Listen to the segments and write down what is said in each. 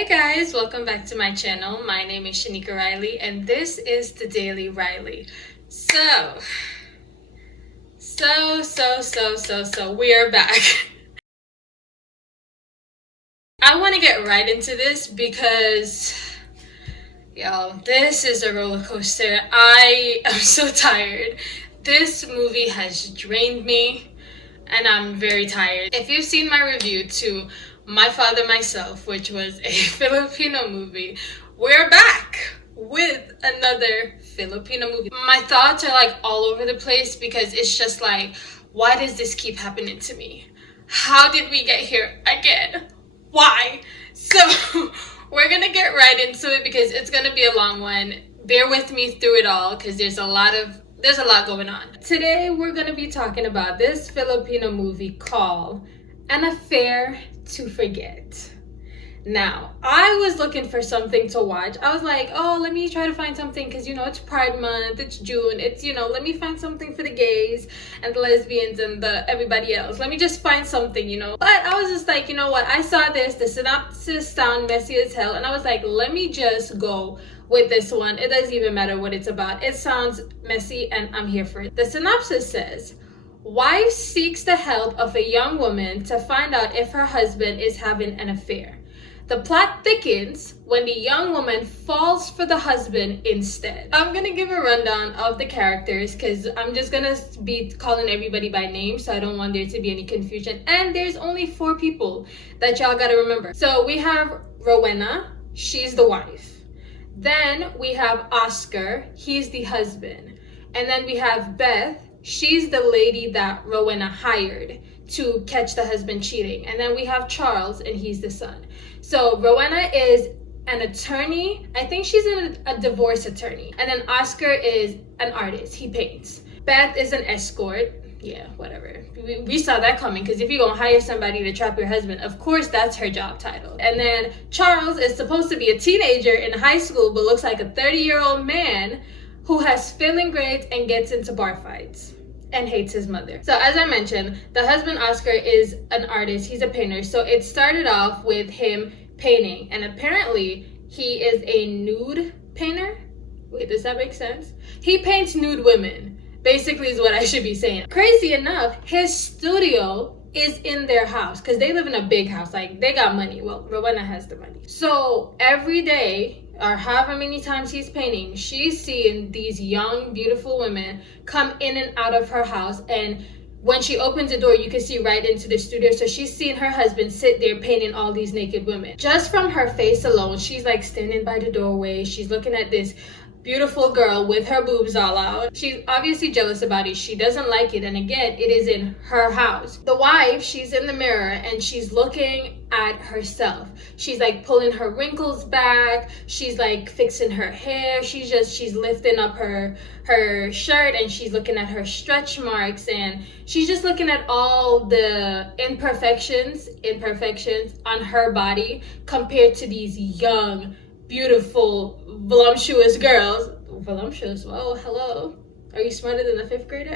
Hey guys, welcome back to my channel. My name is Shanika Riley and this is the Daily Riley. So we are back. I want to get right into this because y'all, this is a roller coaster. I am so tired. This movie has drained me and I'm very tired. If you've seen my review to My Father, Myself, which was a Filipino movie, we're back with another Filipino movie. My thoughts are like all over the place because it's just like, why does this keep happening to me? How did we get here again? Why? So we're gonna get right into it because it's gonna be a long one. Bear with me through it all because there's a lot going on. Today we're gonna be talking about this Filipino movie called An Affair to Forget. Now, I was looking for something to watch. I was like, oh, let me try to find something because, it's Pride Month, it's June, let me find something for the gays and the lesbians and the everybody else. Let me just find something, But I was just like, you know what? I saw this, the synopsis sound messy as hell, and I was like, let me just go with this one. It doesn't even matter what it's about. It sounds messy and I'm here for it. The synopsis says, wife seeks the help of a young woman to find out if her husband is having an affair. The plot thickens when the young woman falls for the husband instead. I'm gonna give a rundown of the characters because I'm just gonna be calling everybody by name so I don't want there to be any confusion. And there's only 4 people that y'all gotta remember. So we have Rowena, she's the wife. Then we have Oscar, he's the husband. And then we have Beth, she's the lady that Rowena hired to catch the husband cheating. And then we have Charles, and he's the son. So Rowena is an attorney. I think she's a divorce attorney. And then Oscar is an artist. He paints. Beth is an escort. Yeah, whatever. We saw that coming because if you're going to hire somebody to trap your husband, of course that's her job title. And then Charles is supposed to be a teenager in high school but looks like a 30-year-old man who has failing grades and gets into bar fights and hates his mother. So as I mentioned, the husband Oscar is an artist. He's a painter. So it started off with him painting, and apparently he is a nude painter. Wait, does that make sense? He paints nude women, basically is what I should be saying. Crazy enough, his studio is in their house because they live in a big house. Like, they got money. Well, Rowena has the money. So every day, or however many times he's painting, she's seeing these young, beautiful women come in and out of her house. And when she opens the door, you can see right into the studio. So she's seeing her husband sit there painting all these naked women. Just from her face alone, she's like standing by the doorway. She's looking at this beautiful girl with her boobs all out. She's obviously jealous about it. She doesn't like it. And again, it is in her house. The wife, she's in the mirror and she's looking at herself. She's like pulling her wrinkles back. She's like fixing her hair. She's lifting up her shirt and she's looking at her stretch marks and she's just looking at all the imperfections on her body compared to these young, beautiful, voluptuous girls. Voluptuous? Whoa, hello. Are you smarter than a 5th grader?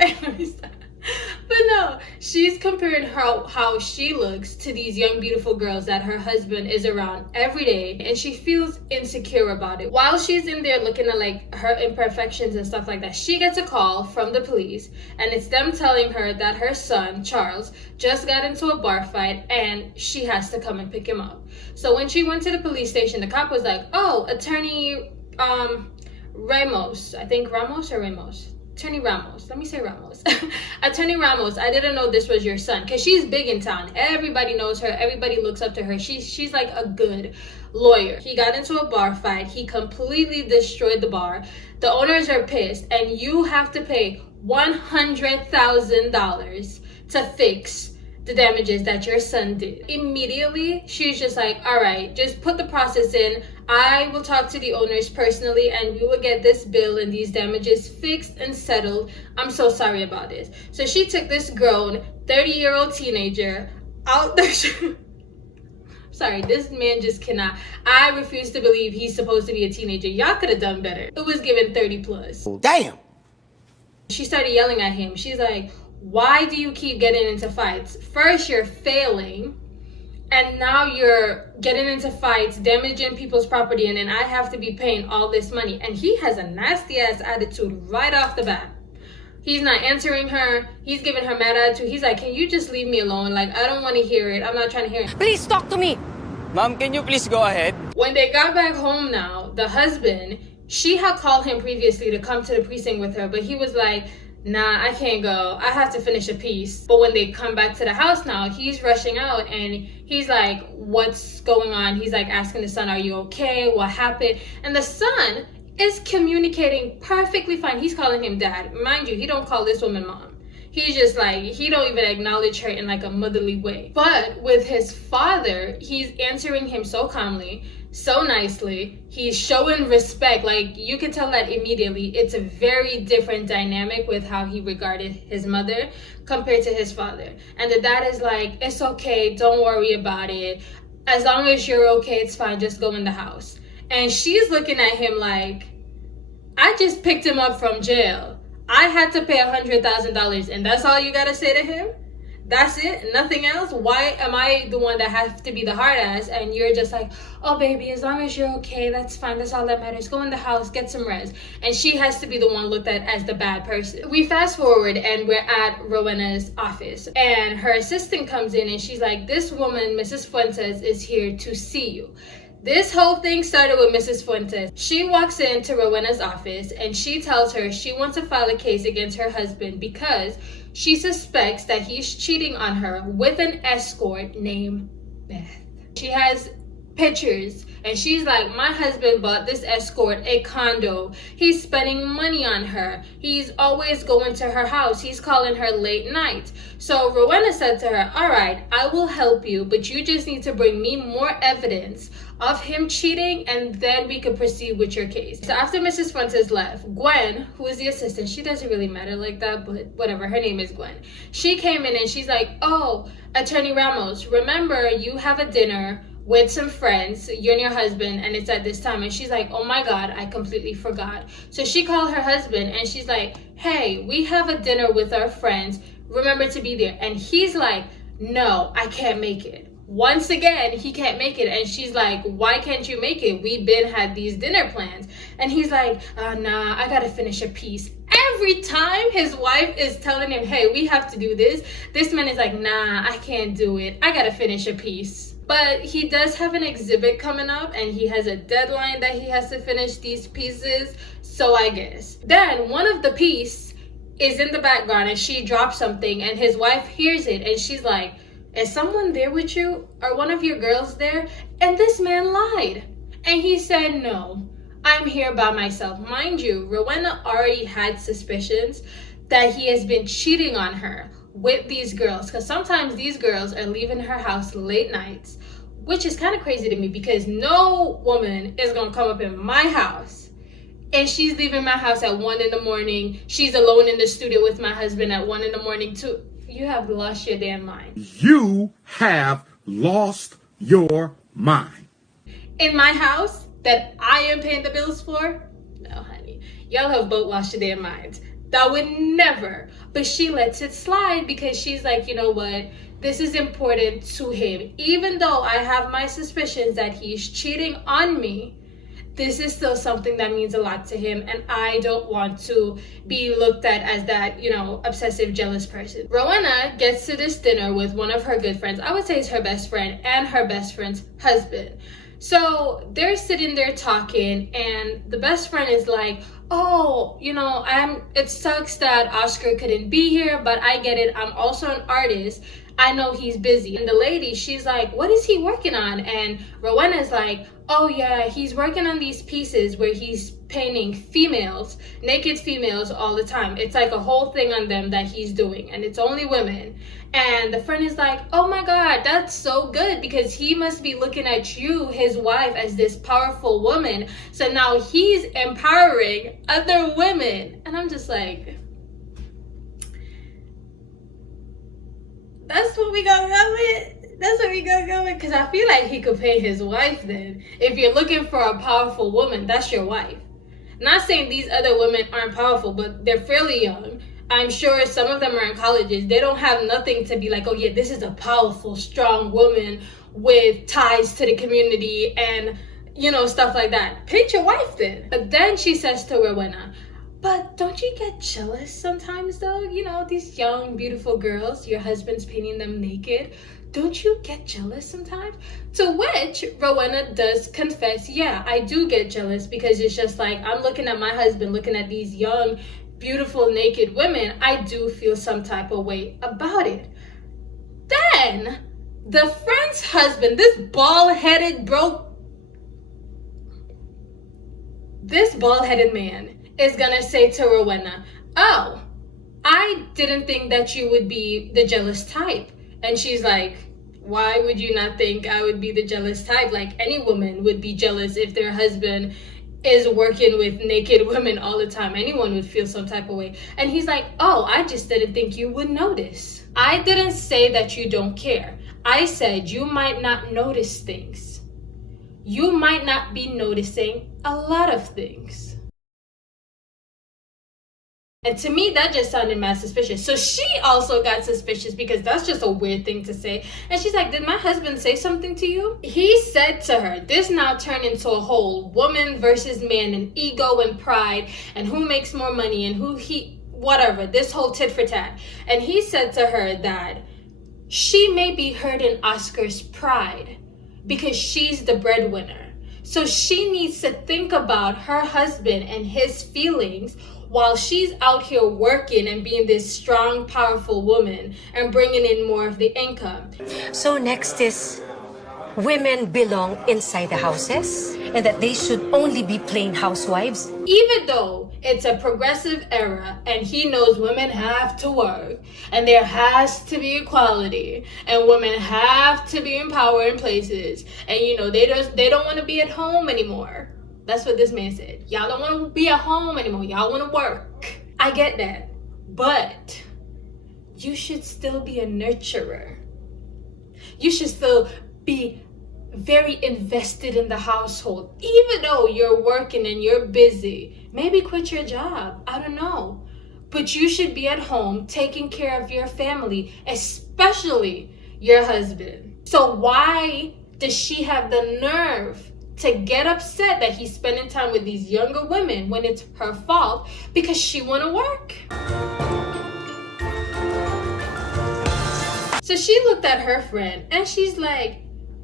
But no, she's comparing how she looks to these young, beautiful girls that her husband is around every day, and she feels insecure about it. While she's in there looking at like her imperfections and stuff like that, she gets a call from the police, and it's them telling her that her son, Charles, just got into a bar fight and she has to come and pick him up. So when she went to the police station, the cop was like, oh, attorney Ramos. I think Ramos or Ramos? Attorney Ramos. Let me say Ramos. Attorney Ramos, I didn't know this was your son. Because she's big in town. Everybody knows her. Everybody looks up to her. She's like a good lawyer. He got into a bar fight. He completely destroyed the bar. The owners are pissed. And you have to pay $100,000 to fix the damages that your son did. Immediately, she's just like, all right, just put the process in. I will talk to the owners personally and we will get this bill and these damages fixed and settled. I'm so sorry about this. So she took this grown 30-year-old teenager out there. Sorry, this man just cannot. I refuse to believe he's supposed to be a teenager. Y'all could have done better. It was given 30 plus. Damn. She started yelling at him. She's like, why do you keep getting into fights? First, you're failing and now you're getting into fights, damaging people's property, and then I have to be paying all this money. And he has a nasty ass attitude right off the bat. He's not answering her. He's giving her mad attitude. He's like, can you just leave me alone? Like, I don't want to hear it. I'm not trying to hear it. Please talk to me. Ma'am, can you please go ahead? When they got back home now, the husband, she had called him previously to come to the precinct with her, but he was like, nah, I can't go. I have to finish a piece. But when they come back to the house now, he's rushing out and he's like, what's going on? He's like asking the son, are you okay? What happened? And the son is communicating perfectly fine. He's calling him dad. Mind you, he don't call this woman mom. He's just like, he don't even acknowledge her in like a motherly way. But with his father, he's answering him so calmly, so nicely. He's showing respect. Like, you can tell that immediately. It's a very different dynamic with how he regarded his mother compared to his father. And the dad is like, it's okay, don't worry about it. As long as you're okay, it's fine, just go in the house. And she's looking at him like, I just picked him up from jail. I had to pay $100,000 and that's all you gotta say to him? That's it? Nothing else? Why am I the one that has to be the hard ass and you're just like, oh baby, as long as you're okay, that's fine, that's all that matters. Go in the house, get some rest. And she has to be the one looked at as the bad person. We fast forward and we're at Rowena's office and her assistant comes in and she's like, this woman, Mrs. Fuentes, is here to see you. This whole thing started with Mrs. Fuentes. She walks into Rowena's office and she tells her she wants to file a case against her husband because she suspects that he's cheating on her with an escort named Beth. She has pictures and she's like, my husband bought this escort a condo. He's spending money on her. He's always going to her house. He's calling her late night. So Rowena said to her, all right, I will help you, but you just need to bring me more evidence of him cheating and then we could proceed with your case. So after Mrs. Fuentes left, Gwen, who is the assistant, she doesn't really matter like that, but whatever, her name is Gwen. She came in and she's like, oh, Attorney Ramos, remember you have a dinner with some friends, you and your husband, and it's at this time. And she's like, oh my God, I completely forgot. So she called her husband and she's like, hey, we have a dinner with our friends. Remember to be there. And he's like, no, I can't make it. Once again, he can't make it. And she's like, why can't you make it? We've been had these dinner plans. And he's like, nah, I gotta finish a piece. Every time his wife is telling him, hey, we have to do this man is like, nah, I can't do it. I gotta finish a piece. But he does have an exhibit coming up and he has a deadline that he has to finish these pieces. So I guess. Then one of the piece is in the background and she drops something and his wife hears it and she's like, is someone there with you? Are one of your girls there? And this man lied. And he said, no, I'm here by myself. Mind you, Rowena already had suspicions that he has been cheating on her with these girls, because sometimes these girls are leaving her house late nights, which is kind of crazy to me because no woman is gonna come up in my house and she's leaving my house at 1 a.m. She's alone in the studio with my husband at 1 a.m. too. You have lost your damn mind. You have lost your mind. In my house that I am paying the bills for? No, honey. Y'all have both lost your damn minds. That would never. But she lets it slide because she's like, you know what? This is important to him. Even though I have my suspicions that he's cheating on me, this is still something that means a lot to him. And I don't want to be looked at as that, obsessive, jealous person. Rowena gets to this dinner with one of her good friends. I would say it's her best friend and her best friend's husband. So they're sitting there talking and the best friend is like, oh, it sucks that Oscar couldn't be here, but I get it. I'm also an artist. I know he's busy. And the lady, she's like, what is he working on? And Rowena's like, oh yeah, he's working on these pieces where he's painting females, naked females all the time. It's like a whole thing on them that he's doing and it's only women. And the friend is like, oh my God, that's so good because he must be looking at you, his wife, as this powerful woman. So now he's empowering other women. And I'm just like, that's what we gonna go with? That's what we gonna go with? Because I feel like he could pay his wife then. If you're looking for a powerful woman, that's your wife. Not saying these other women aren't powerful, but they're fairly young. I'm sure some of them are in colleges. They don't have nothing to be like, oh yeah, this is a powerful, strong woman with ties to the community and, you know, stuff like that. Paint your wife then. But then she says to Rowena, but don't you get jealous sometimes though? You know, these young, beautiful girls, your husband's painting them naked. Don't you get jealous sometimes? To which Rowena does confess, yeah, I do get jealous, because it's just like, I'm looking at my husband, looking at these young, beautiful, naked women. I do feel some type of way about it. Then the friend's husband, this bald-headed man is gonna say to Rowena, oh, I didn't think that you would be the jealous type. And she's like, why would you not think I would be the jealous type? Like, any woman would be jealous if their husband is working with naked women all the time. Anyone would feel some type of way. And he's like, oh, I just didn't think you would notice. I didn't say that you don't care. I said you might not notice things. You might not be noticing a lot of things. And to me, that just sounded mad suspicious. So she also got suspicious, because that's just a weird thing to say. And she's like, did my husband say something to you? He said to her, this now turned into a whole woman versus man and ego and pride and who makes more money and whatever, this whole tit for tat. And he said to her that she may be hurting Oscar's pride because she's the breadwinner. So she needs to think about her husband and his feelings while she's out here working and being this strong, powerful woman and bringing in more of the income. So next is women belong inside the houses and that they should only be plain housewives. Even though it's a progressive era and he knows women have to work and there has to be equality and women have to be in power in places, and you know, they don't want to be at home anymore. That's what this man said. Y'all don't want to be at home anymore. Y'all want to work. I get that. But you should still be a nurturer. You should still be very invested in the household. Even though you're working and you're busy. Maybe quit your job. I don't know. But you should be at home taking care of your family, especially your husband. So why does she have the nerve to get upset that he's spending time with these younger women when it's her fault because she want to work? So she looked at her friend and she's like,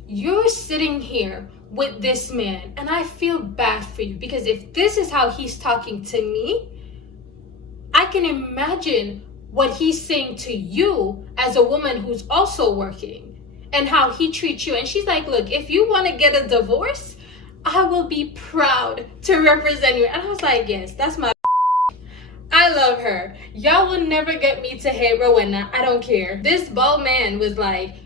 you're sitting here with this man and I feel bad for you, because if this is how he's talking to me, I can imagine what he's saying to you as a woman who's also working and how he treats you. And she's like, look, if you want to get a divorce, I will be proud to represent you. And I was like, yes, that's my I love her. Y'all will never get me to hate Rowena. I don't care. This bald man was like,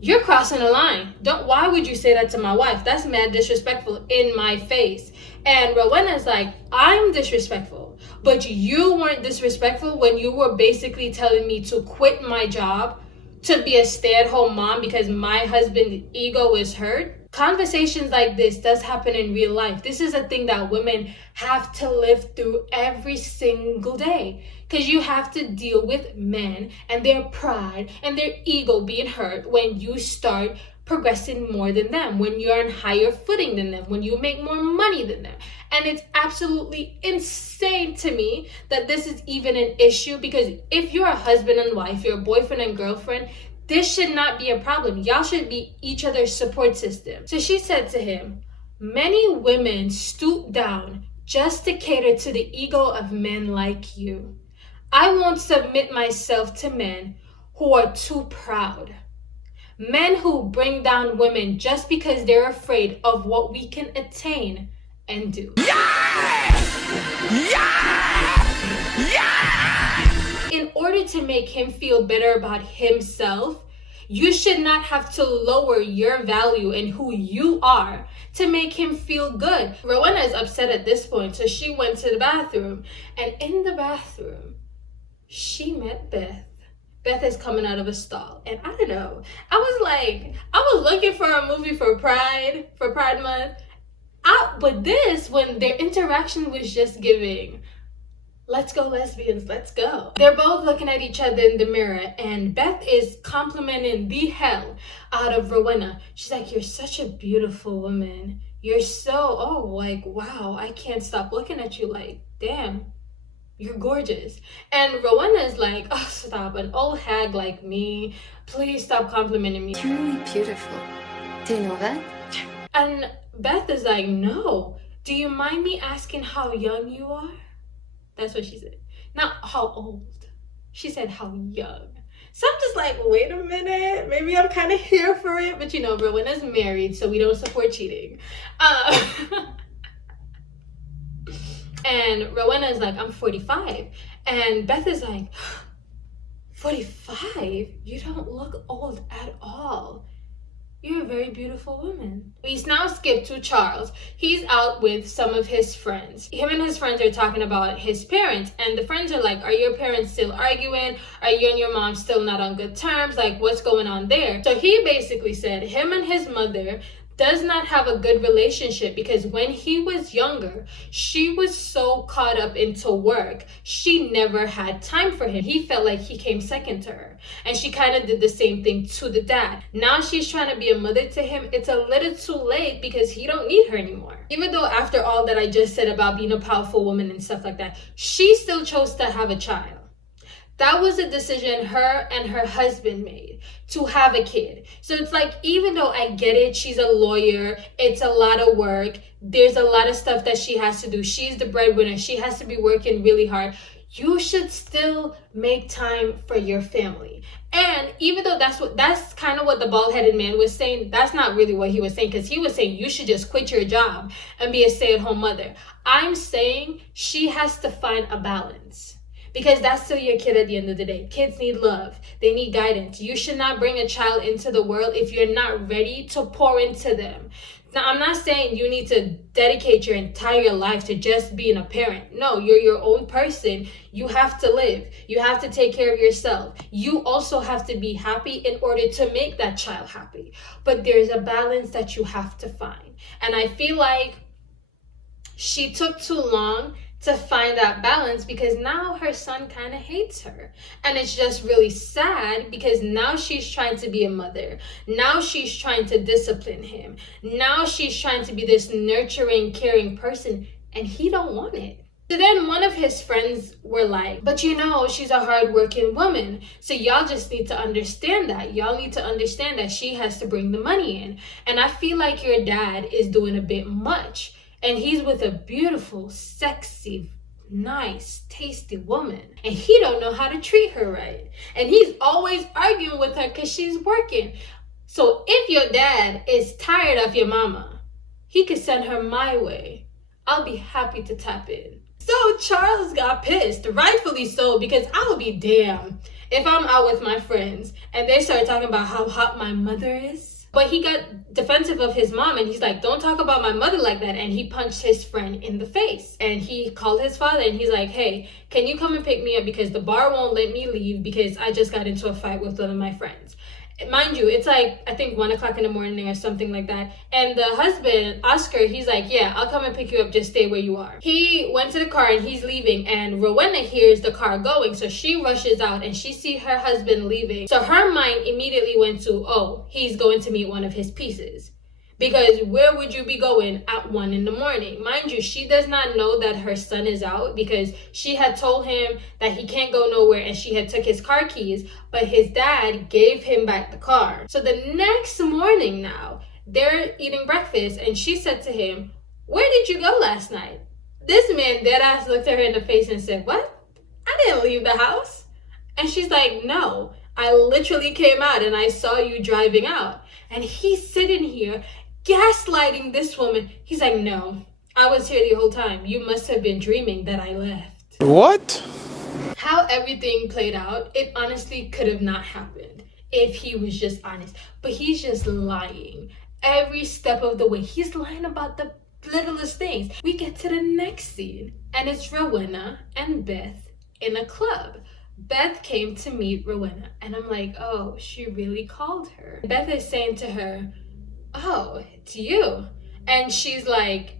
you're crossing the line. Why would you say that to my wife? That's mad disrespectful in my face. And Rowena's like, I'm disrespectful, but you weren't disrespectful when you were basically telling me to quit my job to be a stay-at-home mom because my husband's ego is hurt. Conversations like this does happen in real life. This is a thing that women have to live through every single day, because you have to deal with men and their pride and their ego being hurt when you start progressing more than them, when you're on higher footing than them, when you make more money than them. And it's absolutely insane to me that this is even an issue, because if you're a husband and wife, you're a boyfriend and girlfriend, this should not be a problem. Y'all should be each other's support system. So she said to him, many women stoop down just to cater to the ego of men like you. I won't submit myself to men who are too proud. Men who bring down women just because they're afraid of what we can attain and do. Yeah! Yeah! Yeah! In order to make him feel better about himself, you should not have to lower your value and who you are to make him feel good. Rowena is upset at this point, so she went to the bathroom. And in the bathroom, she met Beth. Beth is coming out of a stall. And I don't know, I was looking for a movie for Pride Month. But this, when their interaction was just giving let's go lesbians, let's go. They're both looking at each other in the mirror, and Beth is complimenting the hell out of Rowena. She's like, you're such a beautiful woman. You're so, like, wow, I can't stop looking at you, like, damn, you're gorgeous. And Rowena is like, oh, stop, an old hag like me, please stop complimenting me. You're really beautiful. Do you know that? And Beth is like, no, do you mind me asking how young you are? That's what she said. Not how old. She said how young. So I'm just like, wait a minute. Maybe I'm kind of here for it. But you know, Rowena's married, so we don't support cheating. And Rowena is like, I'm 45. And Beth is like, 45? You don't look old at all. You're a very beautiful woman. We now skip to Charles. He's out with some of his friends. Him and his friends are talking about his parents, and the friends are like, are your parents still arguing? Are you and your mom still not on good terms? Like, what's going on there? So he basically said him and his mother does not have a good relationship because when he was younger, she was so caught up into work, she never had time for him. He felt like he came second to her. And she kind of did the same thing to the dad. Now she's trying to be a mother to him. It's a little too late because he don't need her anymore. Even though after all that I just said about being a powerful woman and stuff like that, she still chose to have a child. That was a decision her and her husband made, to have a kid. So it's like, even though I get it, she's a lawyer, it's a lot of work, there's a lot of stuff that she has to do. She's the breadwinner, she has to be working really hard. You should still make time for your family. And even though that's kind of what the bald-headed man was saying, that's not really what he was saying, because he was saying you should just quit your job and be a stay-at-home mother. I'm saying she has to find a balance. Because that's still your kid at the end of the day. Kids need love. They need guidance. You should not bring a child into the world if you're not ready to pour into them. Now, I'm not saying you need to dedicate your entire life to just being a parent. No, you're your own person. You have to live. You have to take care of yourself. You also have to be happy in order to make that child happy. But there's a balance that you have to find. And I feel like she took too long to find that balance because now her son kind of hates her. And it's just really sad because now she's trying to be a mother. Now she's trying to discipline him. Now she's trying to be this nurturing, caring person, and he don't want it. So then one of his friends were like, but you know, she's a hardworking woman. So y'all just need to understand that. Y'all need to understand that she has to bring the money in. And I feel like your dad is doing a bit much. And he's with a beautiful, sexy, nice, tasty woman. And he don't know how to treat her right. And he's always arguing with her because she's working. So if your dad is tired of your mama, he could send her my way. I'll be happy to tap in. So Charles got pissed, rightfully so, because I would be damned if I'm out with my friends and they start talking about how hot my mother is. But he got defensive of his mom and he's like, don't talk about my mother like that. And he punched his friend in the face. And he called his father and he's like, hey, can you come and pick me up because the bar won't let me leave because I just got into a fight with one of my friends. Mind you, it's like, I think 1 o'clock in the morning or something like that. And the husband, Oscar, he's like, yeah, I'll come and pick you up. Just stay where you are. He went to the car and he's leaving. And Rowena hears the car going. So she rushes out and she sees her husband leaving. So her mind immediately went to, oh, he's going to meet one of his pieces. Because where would you be going at 1 in the morning? Mind you, she does not know that her son is out because she had told him that he can't go nowhere and she had took his car keys, but his dad gave him back the car. So the next morning now, they're eating breakfast and she said to him, where did you go last night? This man deadass looked at her in the face and said, what? I didn't leave the house. And she's like, no, I literally came out and I saw you driving out. And he's sitting here gaslighting this woman. He's like, no, I was here the whole time. You must have been dreaming that I left. What? How everything played out, it honestly could have not happened if he was just honest. But he's just lying every step of the way. He's lying about the littlest things. We get to the next scene and it's Rowena and Beth in a club. Beth came to meet Rowena and I'm like, oh, she really called her. Beth is saying to her, oh, it's you. And she's like,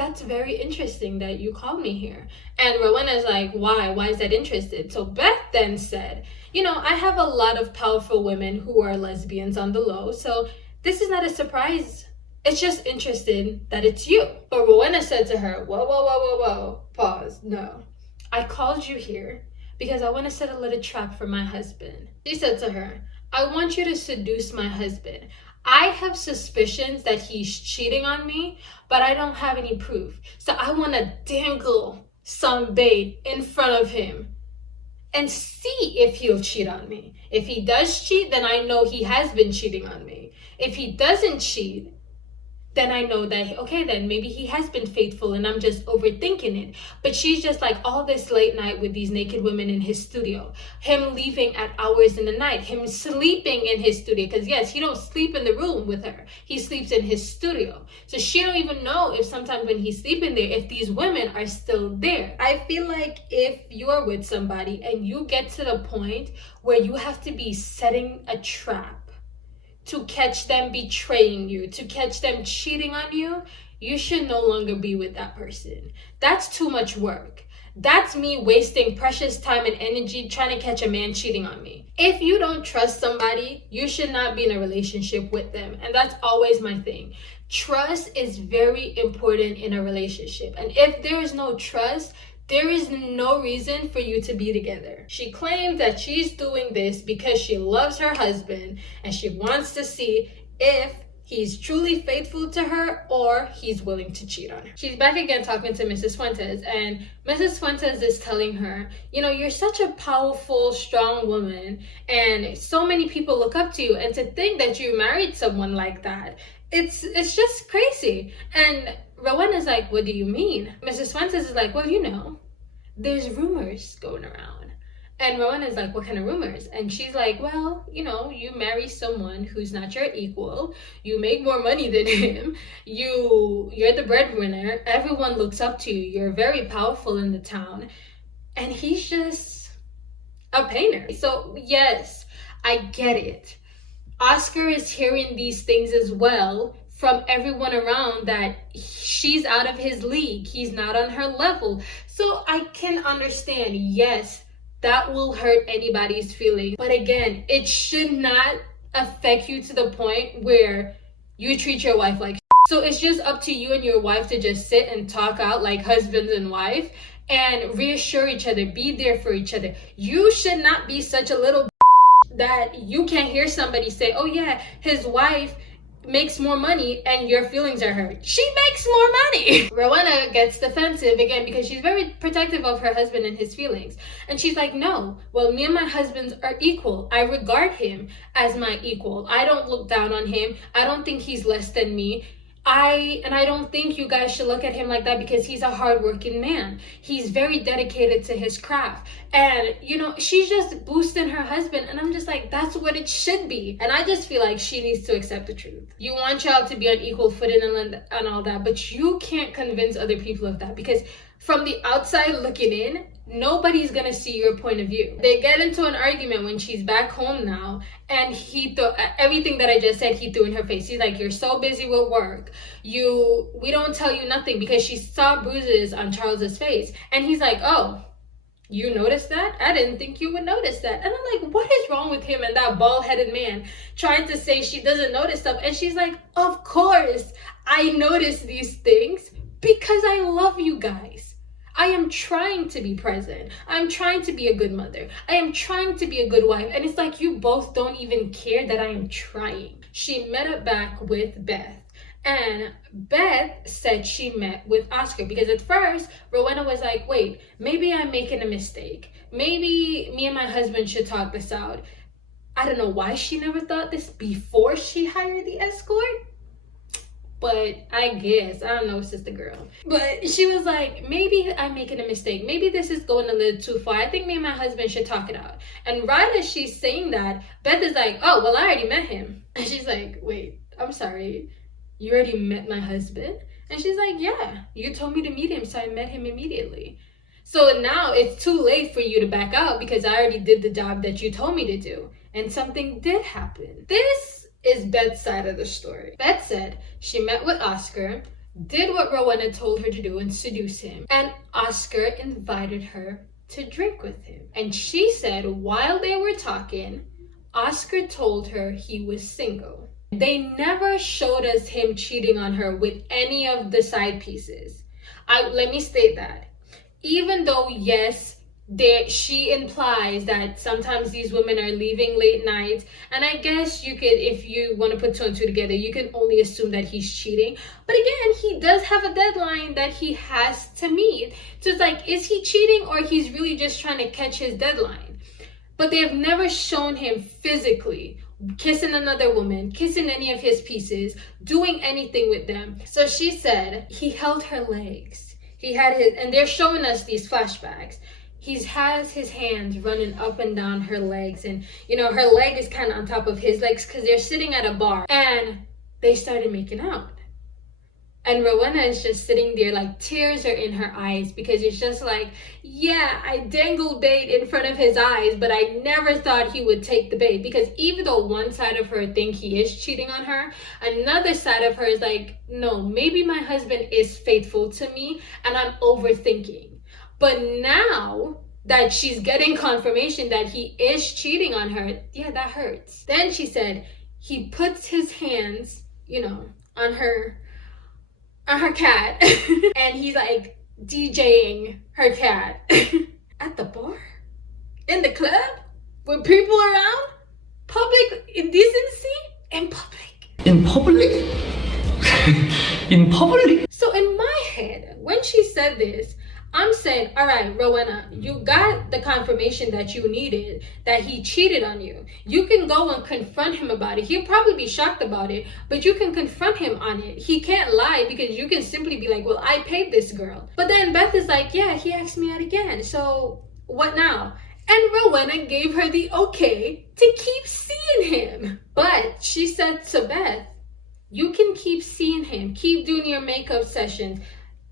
that's very interesting that you called me here. And Rowena's like, why? Why is that interested? So Beth then said, you know, I have a lot of powerful women who are lesbians on the low, so this is not a surprise. It's just interesting that it's you. But Rowena said to her, whoa, whoa, whoa, whoa, whoa, pause, no. I called you here because I want to set a little trap for my husband. She said to her, I want you to seduce my husband. I have suspicions that he's cheating on me, but I don't have any proof. So I want to dangle some bait in front of him and see if he'll cheat on me. If he does cheat, then I know he has been cheating on me. If he doesn't cheat, then I know that, okay, then maybe he has been faithful and I'm just overthinking it. But she's just like all this late night with these naked women in his studio, him leaving at hours in the night, him sleeping in his studio, because yes, he don't sleep in the room with her, he sleeps in his studio. So she don't even know if sometimes when he's sleeping there, if these women are still there. I feel like if you are with somebody and you get to the point where you have to be setting a trap to catch them betraying you, to catch them cheating on you, you should no longer be with that person. That's too much work. That's me wasting precious time and energy trying to catch a man cheating on me. If you don't trust somebody, you should not be in a relationship with them. And that's always my thing. Trust is very important in a relationship. And if there is no trust, there is no reason for you to be together. She claims that she's doing this because she loves her husband and she wants to see if he's truly faithful to her or he's willing to cheat on her. She's back again talking to Mrs. Fuentes, and Mrs. Fuentes is telling her, you know, you're such a powerful, strong woman and so many people look up to you, and to think that you married someone like that, it's just crazy. And Rowena's like, what do you mean? Mrs. Fuentes is like, well, you know, there's rumors going around. And Rowena's like, what kind of rumors? And she's like, well, you know, you marry someone who's not your equal. You make more money than him. You're the breadwinner. Everyone looks up to you. You're very powerful in the town. And he's just a painter. So yes, I get it. Oscar is hearing these things as well from everyone around, that she's out of his league. He's not on her level. So I can understand, yes, that will hurt anybody's feelings. But again, it should not affect you to the point where you treat your wife like So it's just up to you and your wife to just sit and talk out like husband and wife and reassure each other, be there for each other. You should not be such a little that you can't hear somebody say, oh yeah, his wife makes more money and your feelings are hurt. She makes more money. Rowena gets defensive again because she's very protective of her husband and his feelings. And she's like, no, well, me and my husband are equal. I regard him as my equal. I don't look down on him. I don't think he's less than me. I don't think you guys should look at him like that because he's a hardworking man. He's very dedicated to his craft. And, you know, she's just boosting her husband. And I'm just like, that's what it should be. And I just feel like she needs to accept the truth. You want y'all to be on equal footing and all that, but you can't convince other people of that because from the outside looking in, nobody's gonna see your point of view. They get into an argument when she's back home now, and he threw everything that I just said, he threw in her face. He's like, you're so busy with work. We don't tell you nothing, because she saw bruises on Charles's face. And he's like, oh, you noticed that? I didn't think you would notice that. And I'm like, what is wrong with him and that bald-headed man trying to say she doesn't notice stuff? And she's like, of course I notice these things because I love you guys. I am trying to be present. I'm trying to be a good mother. I am trying to be a good wife. And it's like you both don't even care that I am trying. She met up back with Beth. And Beth said she met with Oscar because at first, Rowena was like, wait, maybe I'm making a mistake. Maybe me and my husband should talk this out. I don't know why she never thought this before she hired the escort. But I guess, I don't know, sister girl. But she was like, maybe I'm making a mistake. Maybe this is going a little too far. I think me and my husband should talk it out. And right as she's saying that, Beth is like, oh, well, I already met him. And she's like, wait, I'm sorry. You already met my husband? And she's like, yeah, you told me to meet him, so I met him immediately. So now it's too late for you to back out because I already did the job that you told me to do. And something did happen. This is Beth's side of the story. Beth said she met with Oscar. did what Rowena told her to do and seduce him. And Oscar invited her to drink with him. And she said while they were talking, Oscar told her he was single. They never showed us him cheating on her with any of the side pieces. Let me state that. Even though, yes, she implies that sometimes these women are leaving late nights, and I guess you could, if you want to put two and two together, you can only assume that he's cheating. But again, he does have a deadline that he has to meet. So it's like, is he cheating or he's really just trying to catch his deadline? But they have never shown him physically kissing another woman, kissing any of his pieces, doing anything with them. So she said he held her legs. He had his, and they're showing us these flashbacks. He has his hands running up and down her legs, and you know, her leg is kind of on top of his legs because they're sitting at a bar, and they started making out. And Rowena is just sitting there like tears are in her eyes, because it's just like, yeah, I dangled bait in front of his eyes, but I never thought he would take the bait. Because even though one side of her think he is cheating on her, another side of her is like, no, maybe my husband is faithful to me and I'm overthinking. But now that she's getting confirmation that he is cheating on her, yeah, that hurts. Then she said he puts his hands, you know, on her cat and he's like DJing her cat at the bar, in the club, with people around, public indecency, in public. In public? In public? So in my head, when she said this, I'm saying, all right, Rowena, you got the confirmation that you needed, that he cheated on you. You can go and confront him about it. He'll probably be shocked about it, but you can confront him on it. He can't lie, because you can simply be like, well, I paid this girl. But then Beth is like, yeah, he asked me out again. So what now? And Rowena gave her the okay to keep seeing him. But she said to Beth, you can keep seeing him, keep doing your makeup sessions,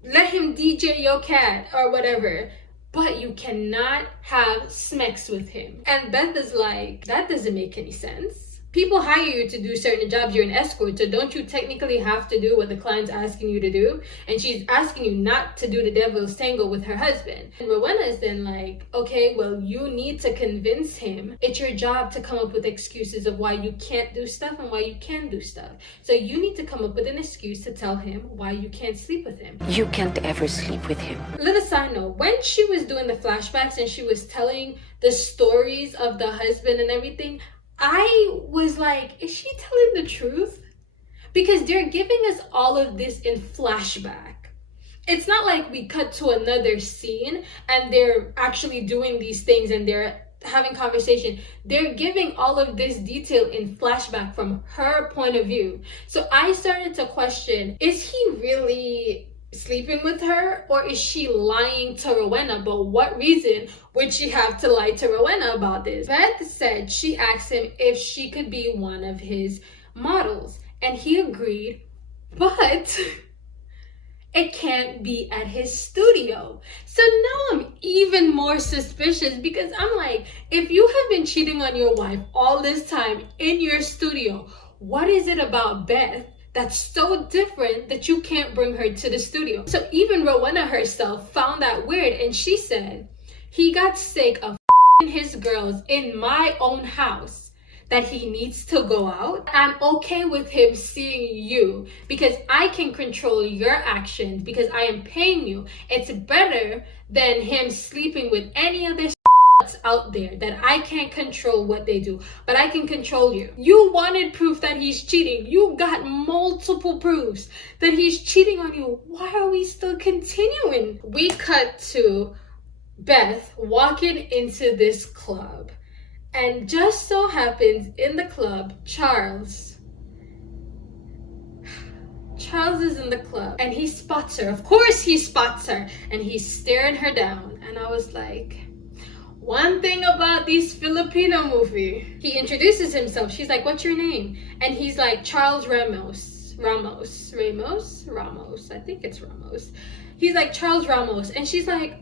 let him DJ your cat or whatever, but you cannot have smex with him. And Beth is like, that doesn't make any sense. People hire you to do certain jobs. You're an escort, so don't you technically have to do what the client's asking you to do? And she's asking you not to do the devil's tangle with her husband. And Rowena is then like, okay, well, you need to convince him. It's your job to come up with excuses of why you can't do stuff and why you can do stuff. So you need to come up with an excuse to tell him why you can't sleep with him. You can't ever sleep with him. Little side note, when she was doing the flashbacks and she was telling the stories of the husband and everything, I was like, is she telling the truth? Because they're giving us all of this in flashback. It's not like we cut to another scene and they're actually doing these things and they're having conversation. They're giving all of this detail in flashback from her point of view. So I started to question, is he really sleeping with her, or is she lying to Rowena? But what reason would she have to lie to Rowena about this? Beth said she asked him if she could be one of his models, and he agreed, but it can't be at his studio. So now I'm even more suspicious, because I'm like, if you have been cheating on your wife all this time in your studio, what is it about Beth that's so different that you can't bring her to the studio? So even Rowena herself found that weird, and she said, he got sick of his girls in my own house, that he needs to go out. I'm okay with him seeing you because I can control your actions, because I am paying you. It's better than him sleeping with any other out there that I can't control what they do, but I can control you. You wanted proof that he's cheating. You got multiple proofs that he's cheating on you. Why are we still continuing? We cut to Beth walking into this club, and just so happens in the club, Charles is in the club, and he spots her. Of course he spots her, and he's staring her down. And I was like, one thing about these Filipino movie, he introduces himself. She's like, what's your name? And he's like, Charles Ramos. I think it's Ramos. He's like, Charles Ramos. And she's like,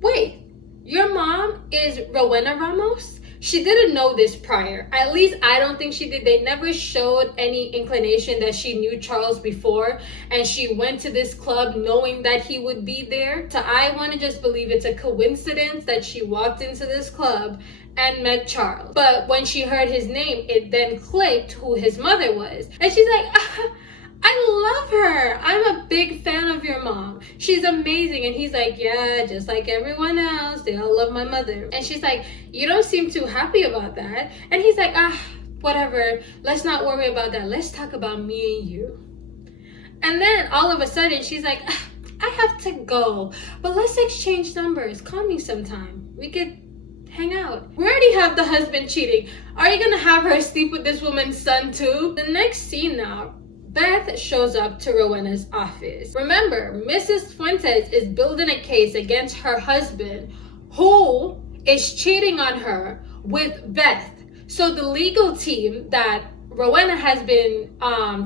wait, your mom is Rowena Ramos? She didn't know this prior. At least I don't think she did. They never showed any inclination that she knew Charles before and she went to this club knowing that he would be there. So I want to just believe it's a coincidence that she walked into this club and met Charles. But when she heard his name, it then clicked who his mother was. And she's like, I love her. I'm a big fan of your mom. She's amazing. And he's like, yeah, just like everyone else, they all love my mother. And she's like, you don't seem too happy about that. And he's like, whatever. Let's not worry about that. Let's talk about me and you. And then all of a sudden, she's like, I have to go, but let's exchange numbers. Call me sometime. We could hang out. We already have the husband cheating. Are you gonna have her sleep with this woman's son too? The next scene now, Beth shows up to Rowena's office. Remember, Mrs. Fuentes is building a case against her husband who is cheating on her with Beth. So the legal team that Rowena has been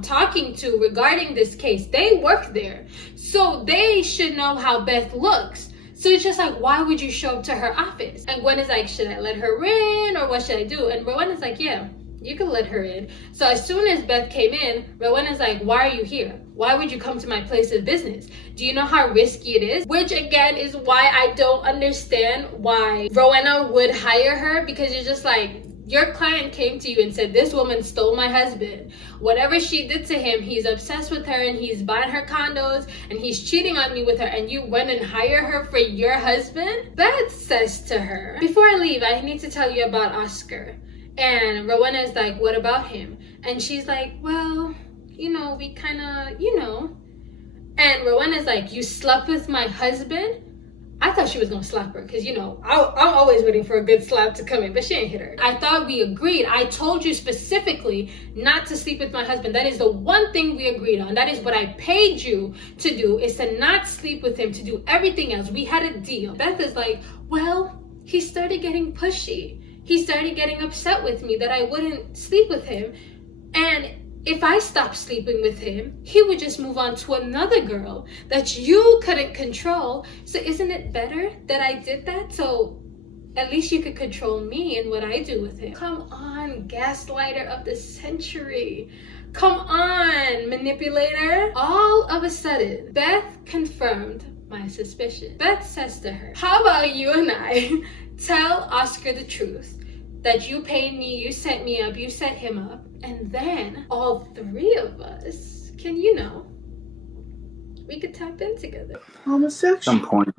talking to regarding this case, they work there. So they should know how Beth looks. So it's just like, why would you show up to her office? And Gwen is like, should I let her in or what should I do? And Rowena's like, yeah, you can let her in. So as soon as Beth came in, Rowena's like, why are you here? Why would you come to my place of business? Do you know how risky it is? Which again is why I don't understand why Rowena would hire her, because you're just like, your client came to you and said, this woman stole my husband. Whatever she did to him, he's obsessed with her and he's buying her condos and he's cheating on me with her, and you went and hired her for your husband? Beth says to her, before I leave, I need to tell you about Oscar. And Rowena is like, what about him? And she's like, well, we kind of, And Rowena is like, you slept with my husband? I thought she was gonna slap her because, I'm always waiting for a good slap to come in, but she ain't hit her. I thought we agreed. I told you specifically not to sleep with my husband. That is the one thing we agreed on. That is what I paid you to do, is to not sleep with him, to do everything else. We had a deal. Beth is like, well, he started getting pushy. He started getting upset with me that I wouldn't sleep with him. And if I stopped sleeping with him, he would just move on to another girl that you couldn't control. So isn't it better that I did that? So at least you could control me and what I do with him. Come on, gaslighter of the century. Come on, manipulator. All of a sudden, Beth confirmed my suspicion. Beth says to her, how about you and I tell Oscar the truth, that you paid me, you set me up, you set him up, and then all three of us can, we could tap in together. Homosexual? Some point.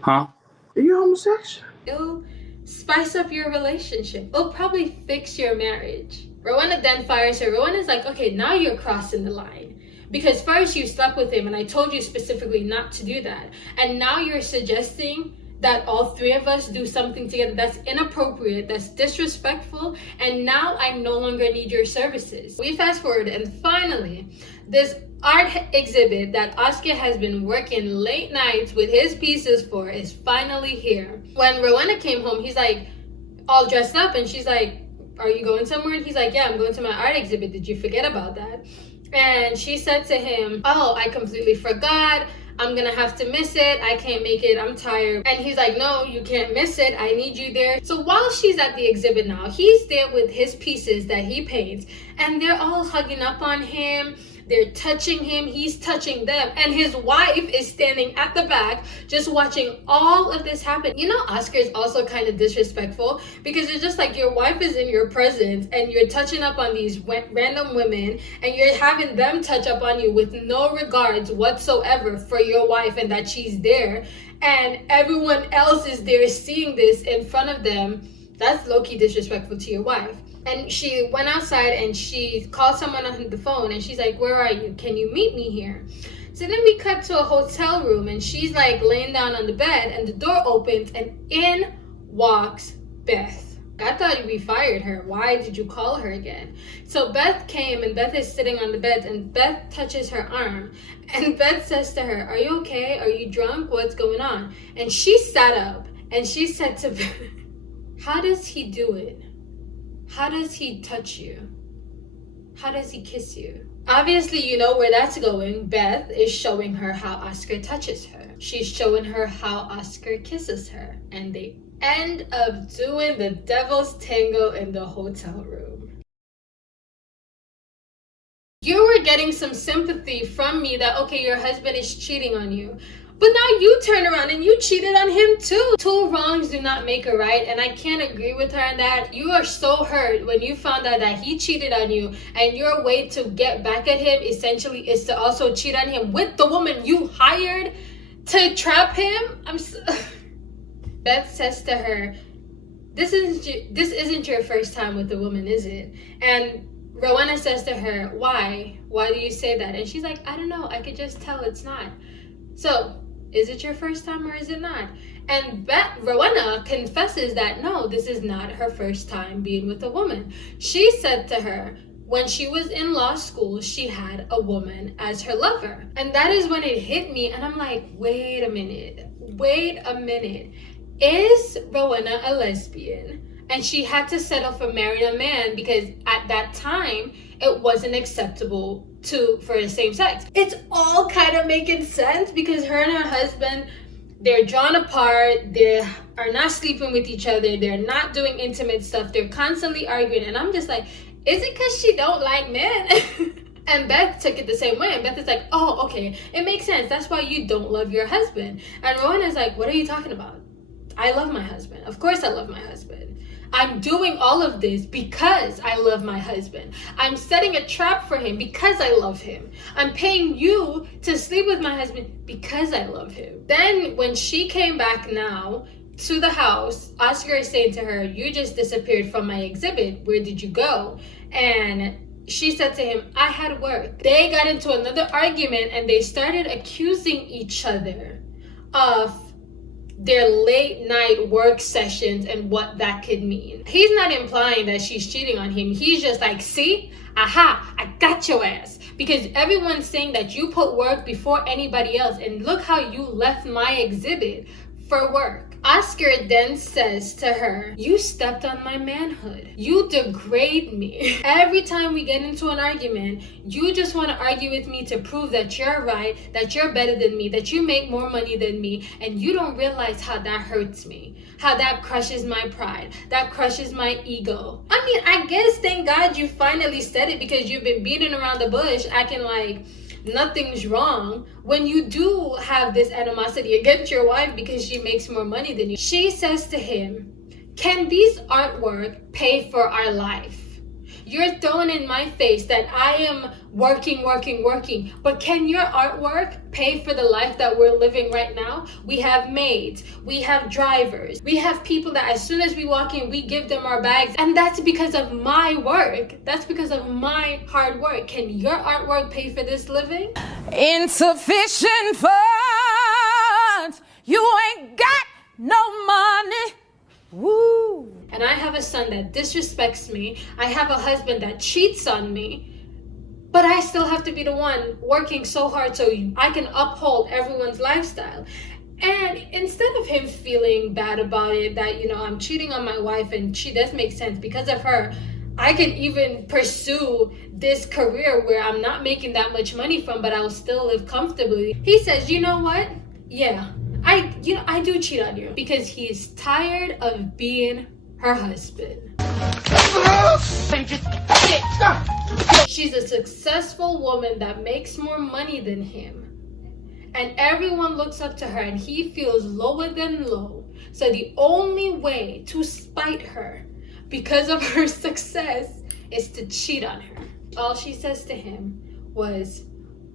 Huh? Are you homosexual? It'll spice up your relationship. It'll probably fix your marriage. Rowena then fires her. Rowena's like, okay, now you're crossing the line. Because first you slept with him and I told you specifically not to do that. And now you're suggesting that all three of us do something together that's inappropriate, that's disrespectful, and now I no longer need your services. We fast forward, and finally, this art exhibit that Oscar has been working late nights with his pieces for is finally here. When Rowena came home, he's like all dressed up, and she's like, are you going somewhere? And he's like, yeah, I'm going to my art exhibit. Did you forget about that? And she said to him, oh, I completely forgot. I'm gonna have to miss it. I can't make it. I'm tired. And he's like, no, you can't miss it. I need you there. So while she's at the exhibit now, he's there with his pieces that he paints, and they're all hugging up on him. They're touching him. He's touching them. And his wife is standing at the back just watching all of this happen. Oscar is also kind of disrespectful because it's just like your wife is in your presence and you're touching up on these random women and you're having them touch up on you with no regards whatsoever for your wife and that she's there. And everyone else is there seeing this in front of them. That's low-key disrespectful to your wife. And she went outside and she called someone on the phone and she's like, where are you? Can you meet me here? So then we cut to a hotel room and she's like laying down on the bed and the door opens and in walks Beth. I thought we fired her. Why did you call her again? So Beth came and Beth is sitting on the bed and Beth touches her arm. And Beth says to her, are you okay? Are you drunk? What's going on? And she sat up and she said to Beth, how does he do it? How does he touch you? How does he kiss you? Obviously, you know where that's going. Beth is showing her how Oscar touches her. She's showing her how Oscar kisses her. And they end up doing the devil's tango in the hotel room. You were getting some sympathy from me that, okay, your husband is cheating on you. But now you turn around and you cheated on him too. Two wrongs do not make a right, and I can't agree with her on that. You are so hurt when you found out that he cheated on you, and your way to get back at him essentially is to also cheat on him with the woman you hired to trap him. Beth says to her, this isn't your first time with the woman, is it? And Rowena says to her, why? Why do you say that? And she's like, I don't know. I could just tell it's not. So, is it your first time or is it not? And Rowena confesses that no, this is not her first time being with a woman. She said to her, when she was in law school, she had a woman as her lover. And that is when it hit me, and I'm like, wait a minute. Is Rowena a lesbian? And she had to settle for marrying a man because at that time, it wasn't acceptable for the same sex. It's all kind of making sense because her and her husband, they're drawn apart, they are not sleeping with each other, they're not doing intimate stuff, they're constantly arguing. And I'm just like, is it because she don't like men? And Beth took it the same way. And Beth is like, oh, okay, it makes sense. That's why you don't love your husband. And Rowan is like, what are you talking about? I love my husband. Of course I love my husband. I'm doing all of this because I love my husband. I'm setting a trap for him because I love him. I'm paying you to sleep with my husband because I love him. Then when she came back now to the house, Oscar is saying to her, you just disappeared from my exhibit. Where did you go? And she said to him, I had work. They got into another argument and they started accusing each other of their late night work sessions and what that could mean. He's not implying that she's cheating on him. He's just like, see, aha, I got your ass. Because everyone's saying that you put work before anybody else, and look how you left my exhibit for work. Oscar then says to her, you stepped on my manhood. You degrade me. Every time we get into an argument, you just want to argue with me to prove that you're right, that you're better than me, that you make more money than me, and you don't realize how that hurts me, how that crushes my pride, that crushes my ego. I mean, I guess thank God you finally said it, because you've been beating around the bush, acting like nothing's wrong when you do have this animosity against your wife because she makes more money than you. She says to him, can these artwork pay for our life? You're throwing in my face that I am working, but can your artwork pay for the life that we're living right now? We have maids, we have drivers, we have people that as soon as we walk in, we give them our bags, and that's because of my work. That's because of my hard work. Can your artwork pay for this living? Insufficient funds, you ain't got no money. Woo! And I have a son that disrespects me. I have a husband that cheats on me. But I still have to be the one working so hard so I can uphold everyone's lifestyle. And instead of him feeling bad about it, that, you know, I'm cheating on my wife and she does make sense because of her, I can even pursue this career where I'm not making that much money from, but I'll still live comfortably. He says, you know what? Yeah, I do cheat on you, because he's tired of being her husband. She's a successful woman that makes more money than him. And everyone looks up to her and he feels lower than low. So the only way to spite her because of her success is to cheat on her. All she says to him was,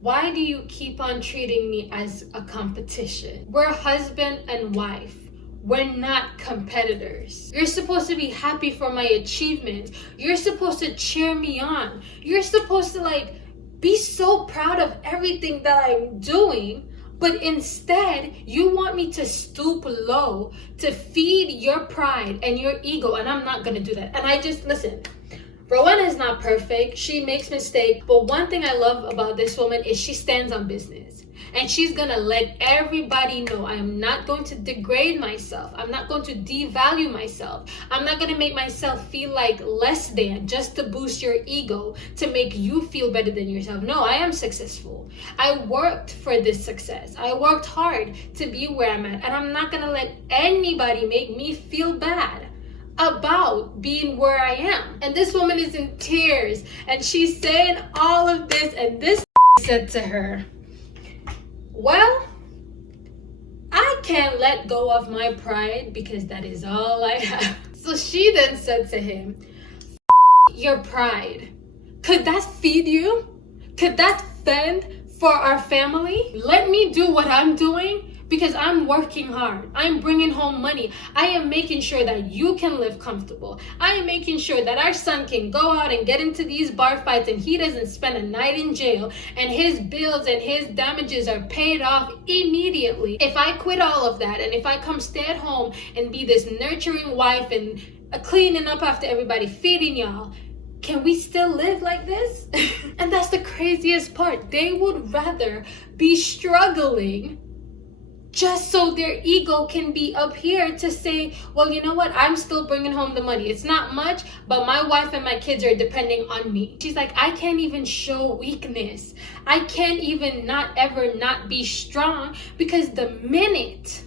why do you keep on treating me as a competition? We're husband and wife. We're not competitors. You're supposed to be happy for my achievements. You're supposed to cheer me on. You're supposed to be so proud of everything that I'm doing. But instead, you want me to stoop low to feed your pride and your ego. And I'm not going to do that. And listen, Rowena is not perfect. She makes mistakes. But one thing I love about this woman is she stands on business. And she's gonna let everybody know I am not going to degrade myself. I'm not going to devalue myself. I'm not gonna make myself feel like less than just to boost your ego, to make you feel better than yourself. No, I am successful. I worked for this success. I worked hard to be where I'm at. And I'm not gonna let anybody make me feel bad about being where I am. And this woman is in tears. And she's saying all of this. And this said to her, well, I can't let go of my pride because that is all I have. So she then said to him, your pride. Could that feed you? Could that fend for our family? Let me do what I'm doing because I'm working hard. I'm bringing home money. I am making sure that you can live comfortable. I am making sure that our son can go out and get into these bar fights and he doesn't spend a night in jail and his bills and his damages are paid off immediately. If I quit all of that and if I come stay at home and be this nurturing wife and cleaning up after everybody, feeding y'all, can we still live like this? And that's the craziest part. They would rather be struggling just so their ego can be up here to say, well, you know what? I'm still bringing home the money. It's not much, but my wife and my kids are depending on me. She's like, I can't even show weakness. I can't even not ever not be strong because the minute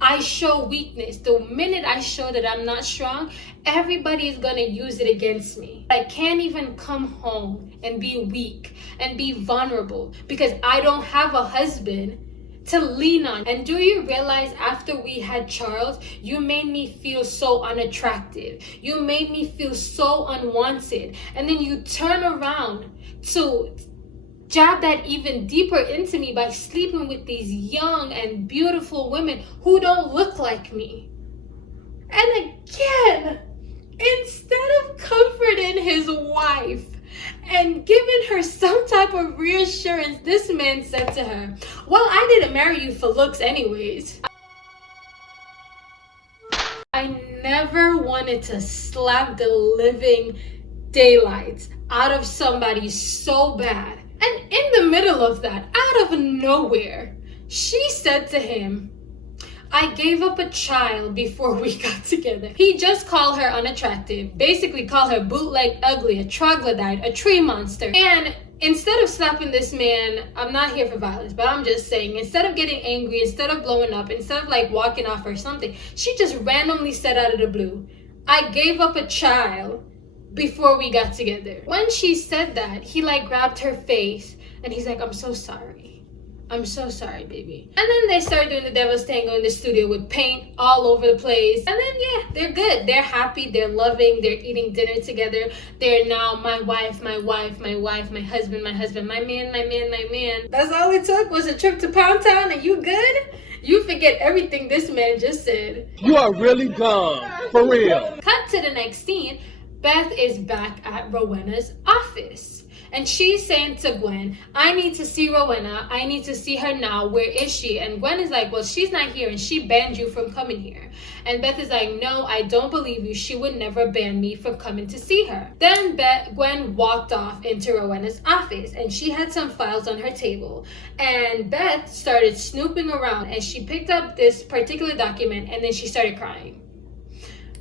I show weakness, the minute I show that I'm not strong, everybody is gonna use it against me. I can't even come home and be weak and be vulnerable because I don't have a husband to lean on. And do you realize after we had Charles, you made me feel so unattractive. You made me feel so unwanted. And then you turn around to jab that even deeper into me by sleeping with these young and beautiful women who don't look like me. And again, instead of comforting his wife and giving her some type of reassurance, this man said to her, well, I didn't marry you for looks anyways. I never wanted to slap the living daylights out of somebody so bad. And in the middle of that, out of nowhere, she said to him, I gave up a child before we got together. He just called her unattractive, basically called her bootleg ugly, a troglodyte, a tree monster. And instead of slapping this man, I'm not here for violence, but I'm just saying, instead of getting angry, instead of blowing up, instead of like walking off or something, she just randomly said out of the blue, I gave up a child before we got together. When she said that, he like grabbed her face and he's like, I'm so sorry. I'm so sorry, baby. And then they started doing the devil's tango in the studio with paint all over the place. And then, yeah, they're good. They're happy. They're loving. They're eating dinner together. They're now my wife, my wife, my wife, my husband, my husband, my man, my man, my man. That's all it took was a trip to Pound Town and you good? You forget everything this man just said. You are really dumb. For real. Cut to the next scene. Beth is back at Rowena's office. And she's saying to Gwen, I need to see Rowena. I need to see her now. Where is she? And Gwen is like, well, she's not here and she banned you from coming here. And Beth is like, no, I don't believe you. She would never ban me from coming to see her. Then Gwen walked off into Rowena's office and she had some files on her table. And Beth started snooping around and she picked up this particular document and then she started crying.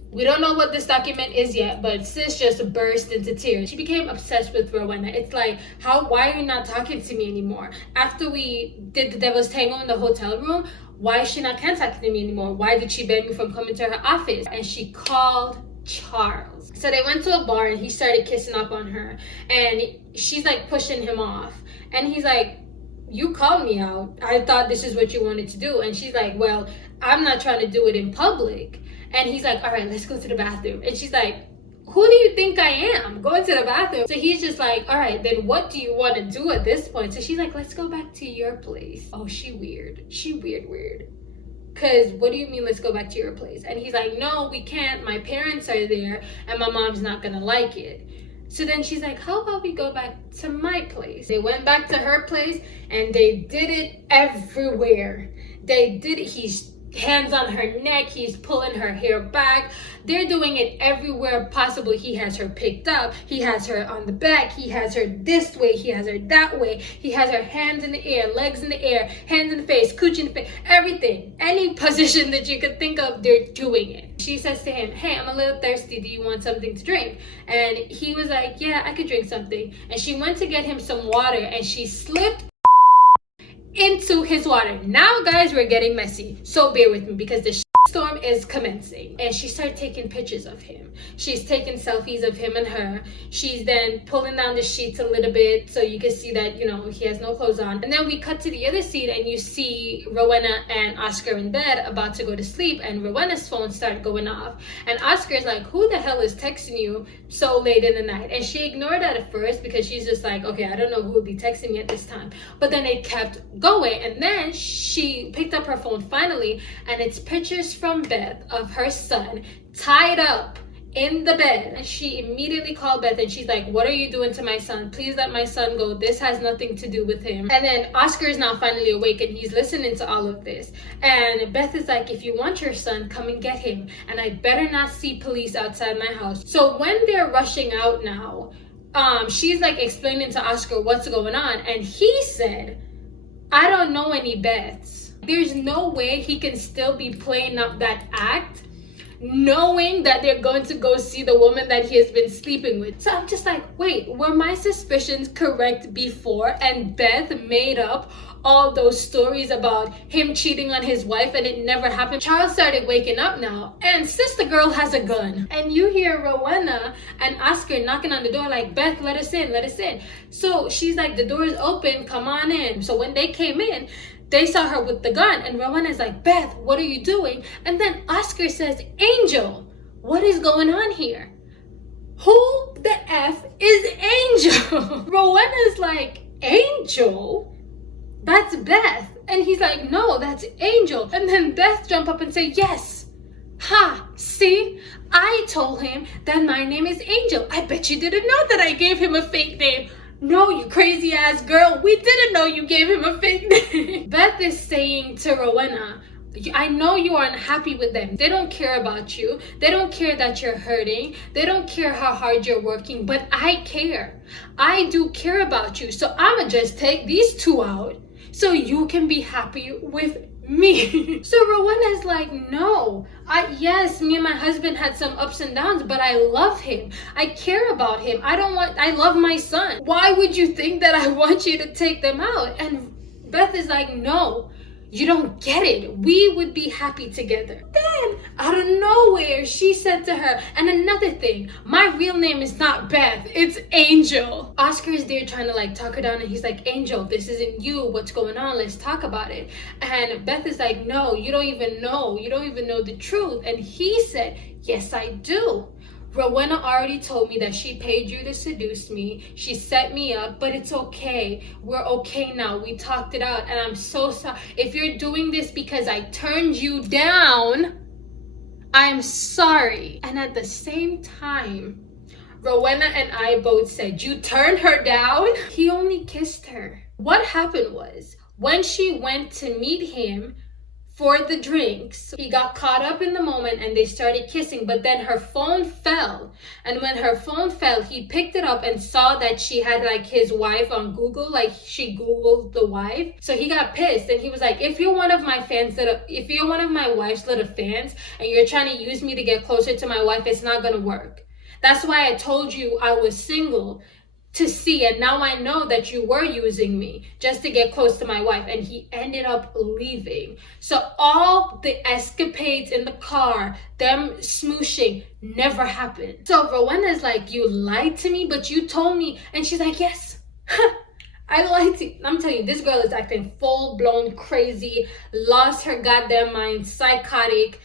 We don't know what this document is yet, but sis just burst into tears. She became obsessed with Rowena. It's like, why are you not talking to me anymore? After we did the devil's tango in the hotel room, why is she not contacting me anymore? Why did she ban me from coming to her office? And she called Charles. So they went to a bar and he started kissing up on her. And she's like pushing him off. And he's like, you called me out. I thought this is what you wanted to do. And she's like, well, I'm not trying to do it in public. And he's like, all right, let's go to the bathroom. And she's like, who do you think I am? Going to the bathroom. So he's just like, all right, then what do you want to do at this point? So she's like, let's go back to your place. Oh, she weird. She weird. Because what do you mean, let's go back to your place? And he's like, no, we can't. My parents are there and my mom's not going to like it. So then she's like, how about we go back to my place? They went back to her place and they did it everywhere. They did it. He hands on her neck, he's pulling her hair back. They're doing it everywhere possible. He has her picked up, he has her on the back, he has her this way, he has her that way, he has her hands in the air, legs in the air, hands in the face, cooch in the face, everything, any position that you could think of, they're doing it. She says to him, hey, I'm a little thirsty, do you want something to drink? And he was like, yeah, I could drink something. And she went to get him some water, and she slipped into his water. Now guys, we're getting messy, so bear with me because the storm is commencing. And she started taking pictures of him. She's taking selfies of him and her. She's then pulling down the sheets a little bit so you can see that, you know, he has no clothes on. And then we cut to the other scene, and you see Rowena and Oscar in bed about to go to sleep, and Rowena's phone started going off, and Oscar's like, who the hell is texting you so late in the night? And she ignored that at first because she's just like, okay, I don't know who would be texting me at this time. But then it kept going, and then she picked up her phone finally, and it's pictures from Beth of her son tied up in the bed. And she immediately called Beth, and she's like, what are you doing to my son? Please let my son go. This has nothing to do with him. And then Oscar is now finally awake, and he's listening to all of this. And Beth is like, if you want your son, come and get him, and I better not see police outside my house. So when they're rushing out now, she's like explaining to Oscar what's going on, and he said, I don't know any Beths. There's no way he can still be playing up that act knowing that they're going to go see the woman that he has been sleeping with. So I'm just like, wait, were my suspicions correct before, and Beth made up all those stories about him cheating on his wife and it never happened? Charles started waking up now, and sister girl has a gun, and you hear Rowena and Oscar knocking on the door like, Beth, let us in, let us in. So she's like, the door is open, come on in. So when they came in, they saw her with the gun, and Rowena's like, Beth, what are you doing? And then Oscar says, Angel, what is going on here? Who the F is Angel? Rowena's like, Angel? That's Beth. And he's like, no, that's Angel. And then Beth jumped up and said, yes. Ha, see? I told him that my name is Angel. I bet you didn't know that I gave him a fake name. No, you crazy ass girl. We didn't know you gave him a fake name. Beth is saying to Rowena, I know you are unhappy with them. They don't care about you. They don't care that you're hurting. They don't care how hard you're working. But I care. I do care about you. So I'ma just take these two out so you can be happy with me. So Rowena's like, no, yes, me and my husband had some ups and downs, but I love him. I care about him. I love my son. Why would you think that I want you to take them out? And Beth is like, no, you don't get it. We would be happy together. Then, out of nowhere, she said to her, and another thing, my real name is not Beth, it's Angel. Oscar is there trying to like talk her down, and he's like, Angel, this isn't you. What's going on? Let's talk about it. And Beth is like, no, you don't even know. You don't even know the truth. And he said, yes, I do. Rowena already told me that she paid you to seduce me. She set me up, but it's okay. We're okay now. We talked it out, and I'm so sorry. If you're doing this because I turned you down, I'm sorry. And at the same time, Rowena and I both said, you turned her down? He only kissed her. What happened was, when she went to meet him for the drinks, he got caught up in the moment and they started kissing, but then her phone fell. And when her phone fell, he picked it up and saw that she had like his wife on Google, like she Googled the wife. So he got pissed, and he was like, if you're one of my wife's little fans and you're trying to use me to get closer to my wife, it's not gonna work. That's why I told you I was single, to see, and now I know that you were using me just to get close to my wife. And he ended up leaving. So all the escapades in the car, them smooshing, never happened. So Rowena's like, you lied to me, but you told me. And she's like, yes, I lied to you. I'm telling you, this girl is acting full-blown crazy, lost her goddamn mind, psychotic.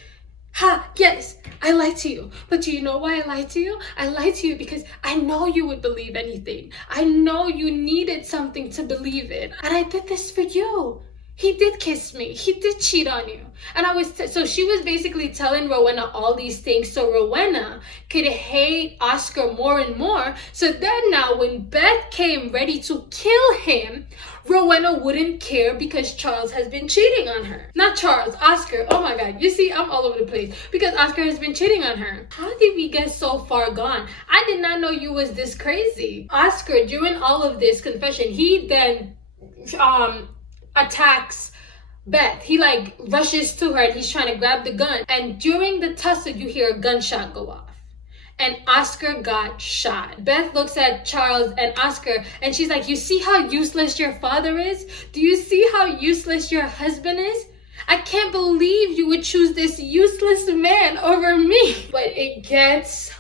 Ha, yes, I lied to you. But do you know why I lied to you? I lied to you because I know you would believe anything. I know you needed something to believe in. And I did this for you. he did kiss me. He did cheat on you. And so she was basically telling Rowena all these things so Rowena could hate Oscar more and more. So then now when Beth came ready to kill him, Rowena wouldn't care because Charles has been cheating on her. Not Charles, Oscar. Oh my God. You see, I'm all over the place because Oscar has been cheating on her. How did we get so far gone? I did not know you was this crazy. Oscar, during all of this confession, he then attacks Beth. He like rushes to her and he's trying to grab the gun. And during the tussle, you hear a gunshot go off. And Oscar got shot. Beth looks at Charles and Oscar and she's like, you see how useless your father is? Do you see how useless your husband is? I can't believe you would choose this useless man over me. But it gets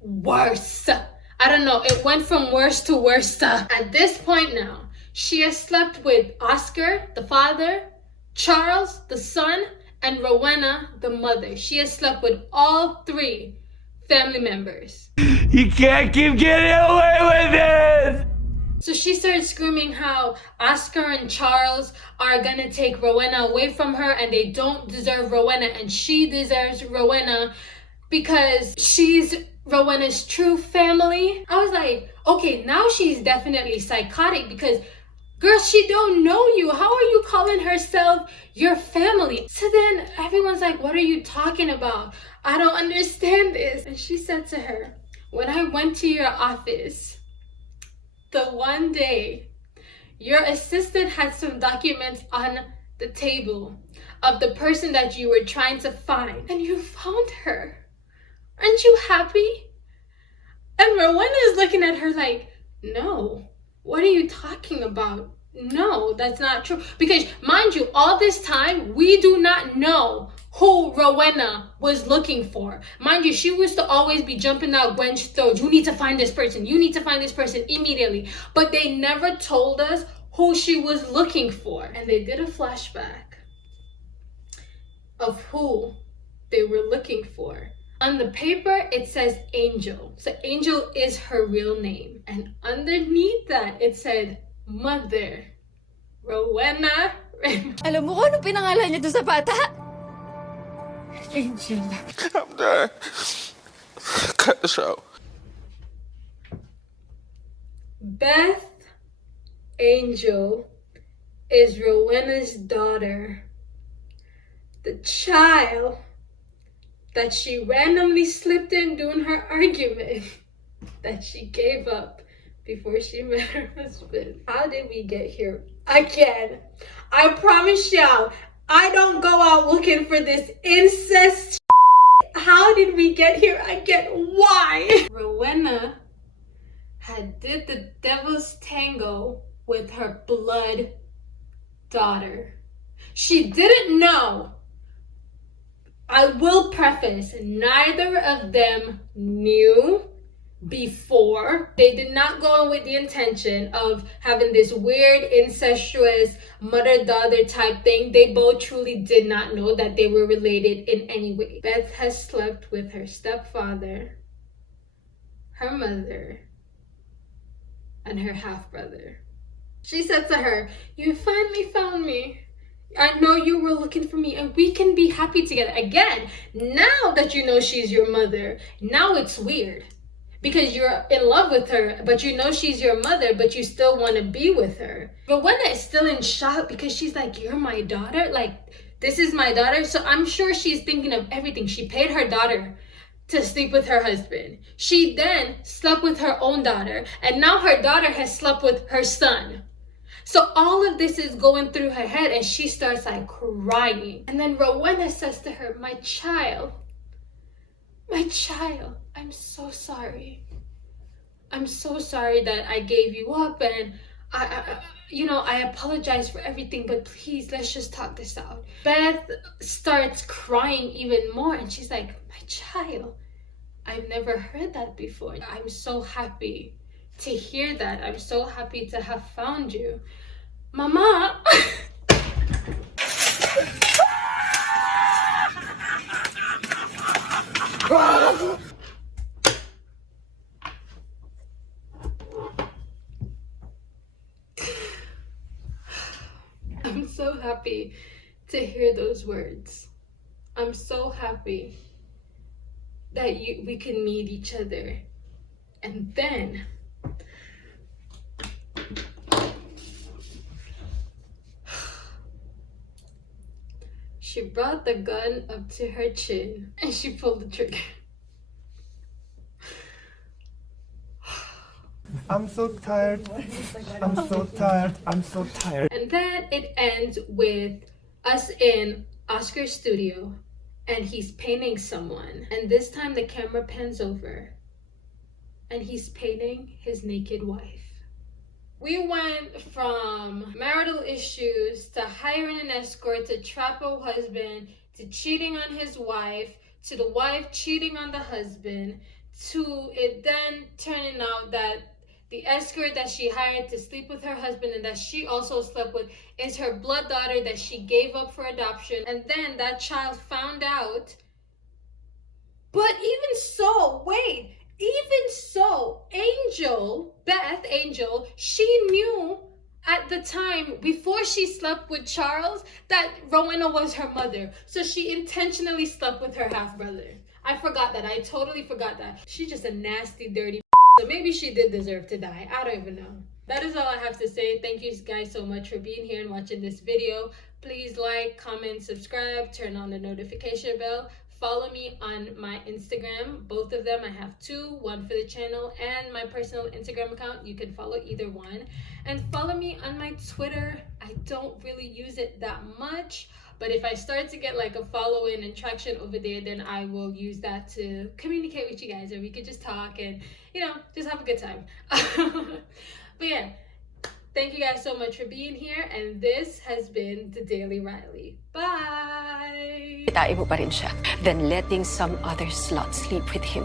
worse. I don't know. It went from worse to worse. At this point now, she has slept with Oscar, the father, Charles, the son, and Rowena, the mother. She has slept with all three family members. You can't keep getting away with this! So she started screaming how Oscar and Charles are gonna take Rowena away from her and they don't deserve Rowena and she deserves Rowena because she's Rowena's true family. I was like, okay, now she's definitely psychotic because girl, she don't know you. How are you calling herself your family? So then everyone's like, what are you talking about? I don't understand this. And she said to her, when I went to your office, the one day, your assistant had some documents on the table of the person that you were trying to find. And you found her. Aren't you happy? And Rowena is looking at her like, no. What are you talking about? No, that's not true. Because mind you, all this time, we do not know who Rowena was looking for. Mind you, she used to always be jumping out Gwen's throat. You need to find this person. You need to find this person immediately. But they never told us who she was looking for. And they did a flashback of who they were looking for. On the paper, it says Angel. So Angel is her real name. And underneath that, it said Mother Rowena. Alam mo kung ano pinangalan niya doon sa bata? I'm done. Cut the show. Beth Angel is Rowena's daughter. The child that she randomly slipped in during her argument that she gave up before she met her husband. How did we get here again? I promise y'all, I don't go out looking for this incest. How did we get here again? Why? Rowena had did the devil's tango with her blood daughter. She didn't know. I will preface, neither of them knew before. They did not go in with the intention of having this weird incestuous mother-daughter type thing. They both truly did not know that they were related in any way. Beth has slept with her stepfather, her mother, and her half-brother. She said to her, you finally found me. I know you were looking for me and we can be happy together. Again, now that you know she's your mother, now it's weird. Because you're in love with her, but you know she's your mother, but you still want to be with her. Rowena is still in shock because she's like, you're my daughter? Like, this is my daughter? So I'm sure she's thinking of everything. She paid her daughter to sleep with her husband. She then slept with her own daughter, and now her daughter has slept with her son. So all of this is going through her head, and she starts like crying. And then Rowena says to her, my child, I'm so sorry. I'm so sorry that I gave you up, and I apologize for everything, but please, let's just talk this out. Beth starts crying even more, and she's like, my child, I've never heard that before. I'm so happy to hear that. I'm so happy to have found you. Mama. I'm so happy to hear those words. I'm so happy that we can meet each other. And then she brought the gun up to her chin and she pulled the trigger. I'm so tired. I'm so tired. I'm so tired. And then it ends with us in Oscar's studio and he's painting someone. And this time the camera pans over and he's painting his naked wife. We went from marital issues to hiring an escort to trap a husband to cheating on his wife to the wife cheating on the husband to it then turning out that the escort that she hired to sleep with her husband and that she also slept with is her blood daughter that she gave up for adoption. And then that child found out. But even so, Beth Angel, she knew at the time before she slept with Charles that Rowena was her mother. So she intentionally slept with her half-brother. I forgot that. I totally forgot that. She's just a nasty, dirty. So maybe she did deserve to die. I don't even know. That is all I have to say. Thank you guys so much for being here and watching this video. Please like, comment, subscribe, turn on the notification bell. Follow me on my Instagram. Both of them. I have two. One for the channel and my personal Instagram account. You can follow either one. And follow me on my Twitter. I don't really use it that much. But if I start to get like a following and traction over there, then I will use that to communicate with you guys, or we could just talk and, you know, just have a good time. But yeah, thank you guys so much for being here. And this has been The Daily Riley. Bye! Kitain mo pa rin siya than letting some other slut sleep with him.